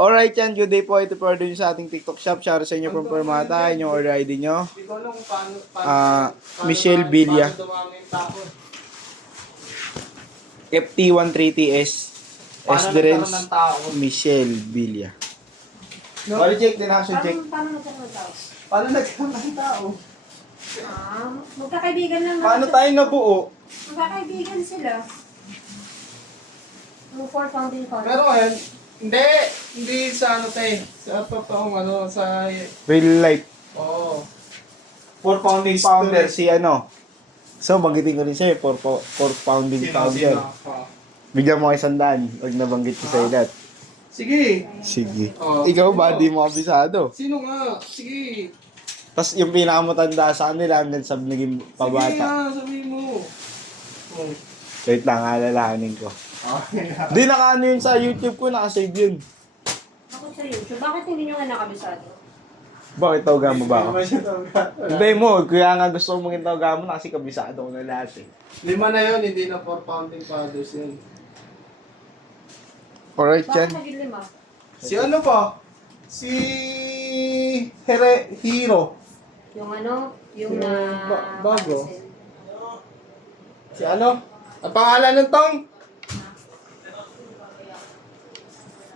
Alright yan, good day po. Ito po order nyo sa ating TikTok shop. Shout out sa inyo from Permata. Yung order ID nyo. Hindi ko alam kung paano Michelle Villa. paano dumami yung tao. FT13TS. Paano Esdrens nagkaroon ng tao? Michelle Villa. No? Bali check din action check. Paano nagkaroon ng tao? Paano nagkaroon ng tao? Magkakaibigan lang. Paano tayo nabuo? Magkakaibigan sila. Yung four founding fathers. Pero ngayon, hindi sa ano tayo. Sa totoong ano, sa... Real life. Oo. For founding founder si ano. So banggitin ko rin siya for founding founder. Bigyan mo kay Sandaan. Huwag nabanggit ko sa ilat. Sige. Sige. Oh. Ikaw ba? Di mo kabisado. Sino nga? Sige. Tapos yung pinakamatanda sa kanila hanggang sa naging Sige pabata. nga, sabihin mo. Oh. Wait lang, alalahanin ko. Okay. Di nakaano yun sa YouTube ko, nakasave yun. Ako sa YouTube, bakit hindi nyo nga nakabisado? Bakit tawga mo ba ako? Hindi siya tawag. Hindi mo, kaya nga gusto ko maging tawga mo na kasi kabisado ko na lahat eh. 5 na yun, hindi na 4 founding fathers yun. Alright, Bakit Chan. naging lima? Si ano pa? Si Hero. Yung ano, yung Yung na... bago. Si ano? Ang pangalan ng tong?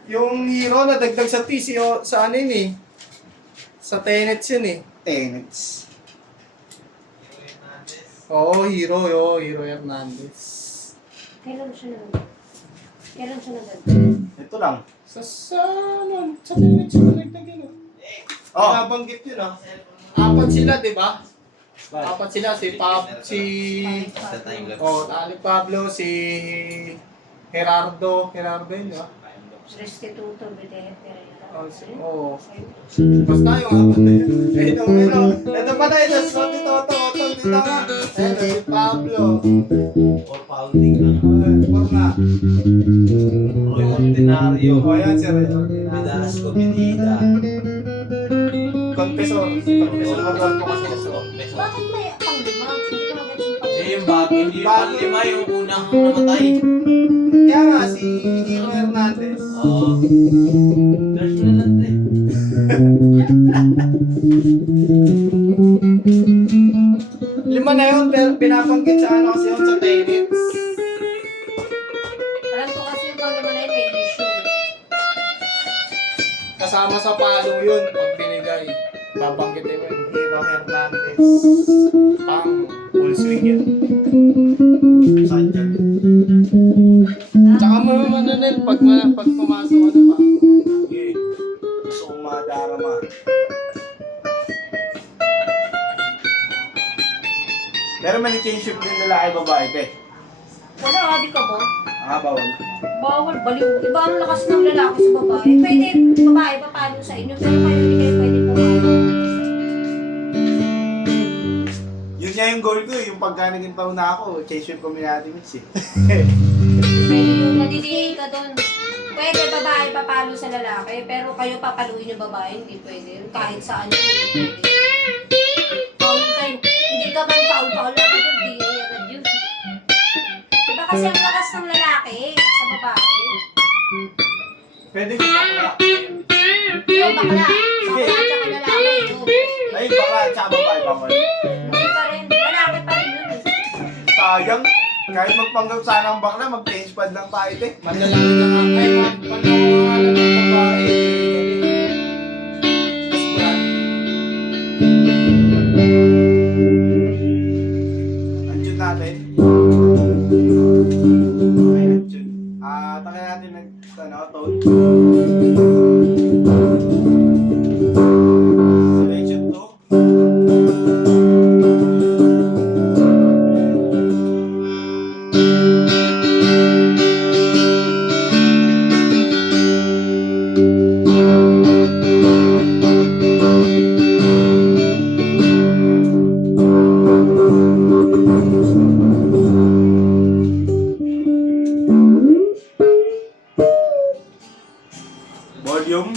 Yung Hero na dagdag sa T, sa ano yun eh. Sa Tenets yun eh. Tenets. Oo, Hero Hernandez. Kailan siya nag... Kailan siya nag... Ito lang. Sa Tenets yun, dagdag yun. Oh. Nabanggit yun ah. 4 sila, di ba? 4 sila, Ali Pablo, si Gerardo yun, di ba? Restituto, Bidea, Pereira. Oo. Basta yung 4 na yun. Ito pala, ito si Toto, dito nga. Ito si Pablo. Or founding lang. Por na. Roy Ordinario. O yan, si Red. Velasco Medina. Confessor. Confessor na po kasi. Bakit may pang lima? Hindi ko maganda yung pang Eh, yung bago, hindi yung panglima, yung unang namatay. Kaya nga, si Hero Hernandez. Oo. Nurse na lang eh. Lima na yun, pero pinabanggit sa ano kasi yun sa Tenets. Alam ko kasi yung pang lima na yun may issue. Kasama sa palo yun, pag binigay. Babanggitin mo yung Hero Hernandez. Pang full swing yun. Saan yan? Tsaka mo mananil pag pumasok ano pa. Okay. Gusto kong madarama. Pero may change shift din lalaki babae, te. Wala, di ka ba? Bawal. Bawal, baliw. Iba ang lakas ng lalaki sa babae. Pwede babae pa paano sa inyo, pero kayo hindi kayo pwede pumayag. Yun nga yung goal ko, yung pagka naging taon na ako, change shift kami natin miss eh. Pwede yung nadidiyay ka doon. Pwede babae papalo sa lalaki, pero kayo papaluin yung babae, hindi pwede. Kahit saan yun, hindi pwede. Foul kayo. Hindi ka man foul, dapat yung DA agad yun. Diba kasi ang lakas ng lalaki sa babae? Pwede ko bakla. Yung bakla. Bakla tsaka lalaki. Yun. Ay, baka tsaka babae bawal. Hindi pa rin. Lalaki pa rin yun. Sayang. Kahit magpanggap sana ang bakla, mag-change pad lang tayo, te. Manlalaki na nga. Ay, panlawangan ng babae. Mas brand. Andiyan natin. Ay, andiyan. Taka natin ng, tone. Selection 2. Volume.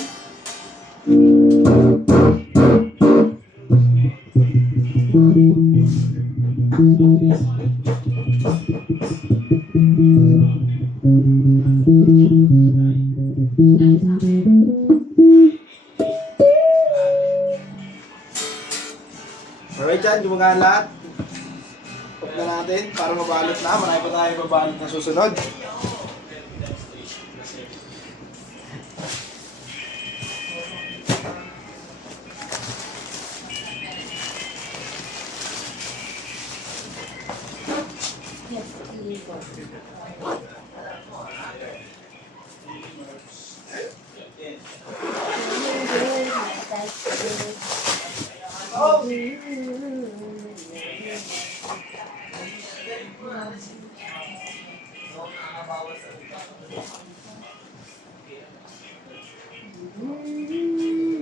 Alright dyan, gumagana lahat. Pop na natin para mabalot na. Marami pa tayo mabalot na susunod.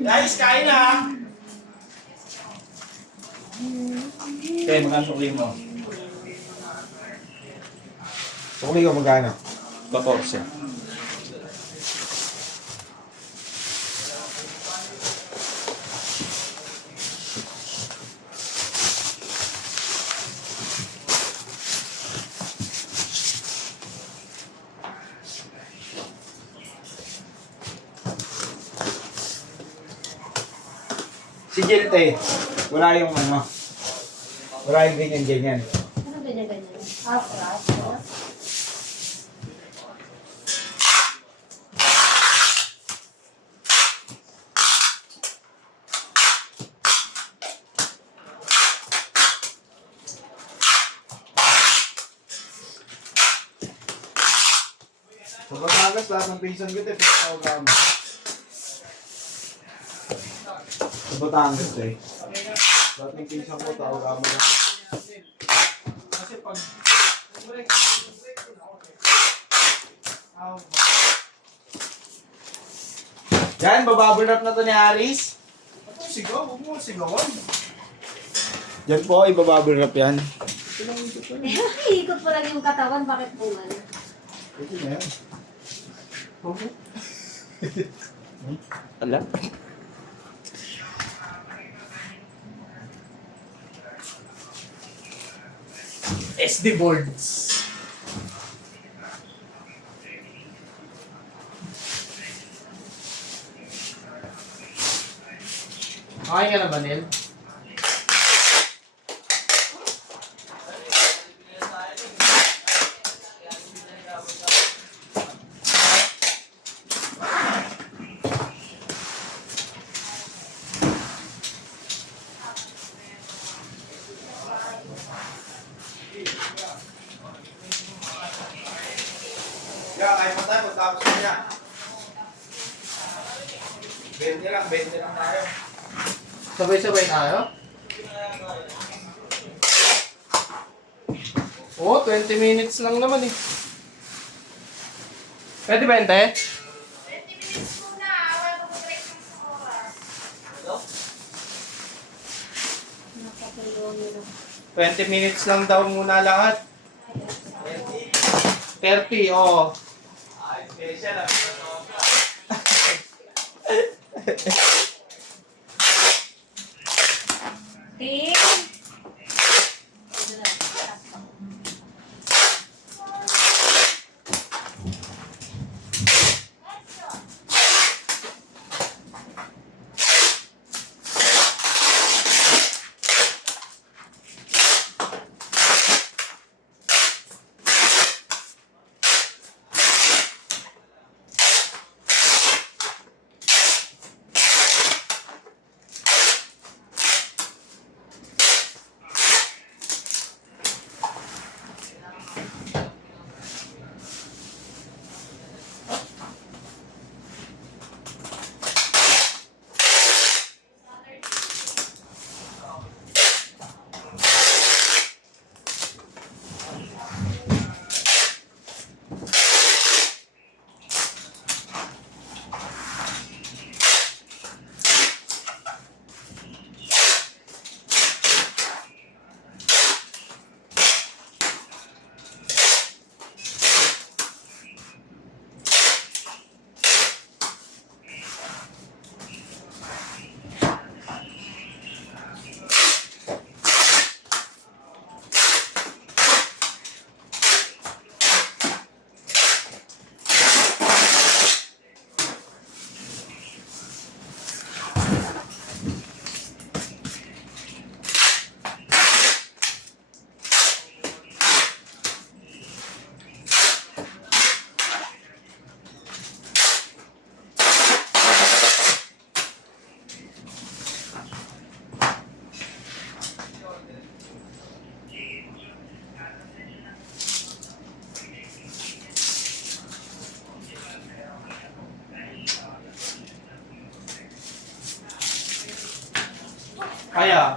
Guys, kain na! Okay, magkano sukli mo? Sukli ko magkano? 14. Si Jilte, wala yung ano, wala yung ganyan-ganyan. Ano ganyan-ganyan? Afras. Sa Batangas, lahat ng pinsan ko, 50 gramo. Sa Batangas eh. Lahat ng pinsan ko, tao gramo na. Kasi pag... Yan, bababble wrap na to ni Aris. Sigaw, huwag mo sigawan. Yan po, ibababble wrap yan. Ikot pa lang yung katawan, bakit bungan? Ito na yan. Ala? SD boards. Okay ka na ba, Nel? Yeah, kaya mo tayo pagtapos na niya. 20 lang tayo. Sabay-sabay tayo? Oo, 20 minutes lang naman eh. Pwede ba yun, te? 20 minutes lang daw muna lahat. 30, oo. Ting! Kaya,